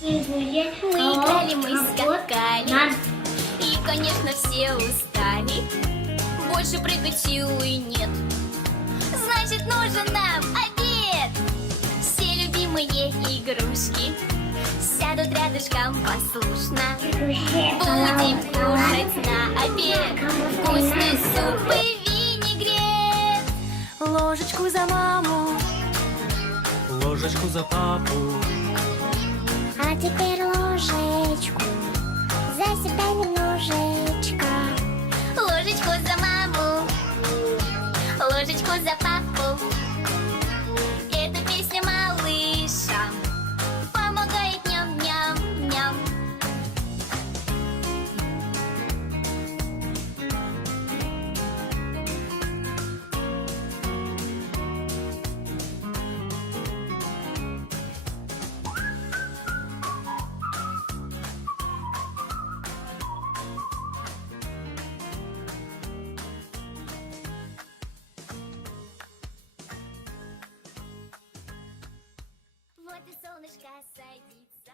Мы играли, мы скакали, и, конечно, все устали. Больше прыгать силы нет, значит, нужен нам обед. Все любимые игрушки сядут рядышком послушно. Будем кушать на обед вкусный суп и винегрет. Ложечку за маму, Ложечку за папу, А теперь ложечку за себя немножечко. ложечку за маму, ложечку за папу. Эта песня малышам помогает ням-ням-ням. Вот и солнышко садится.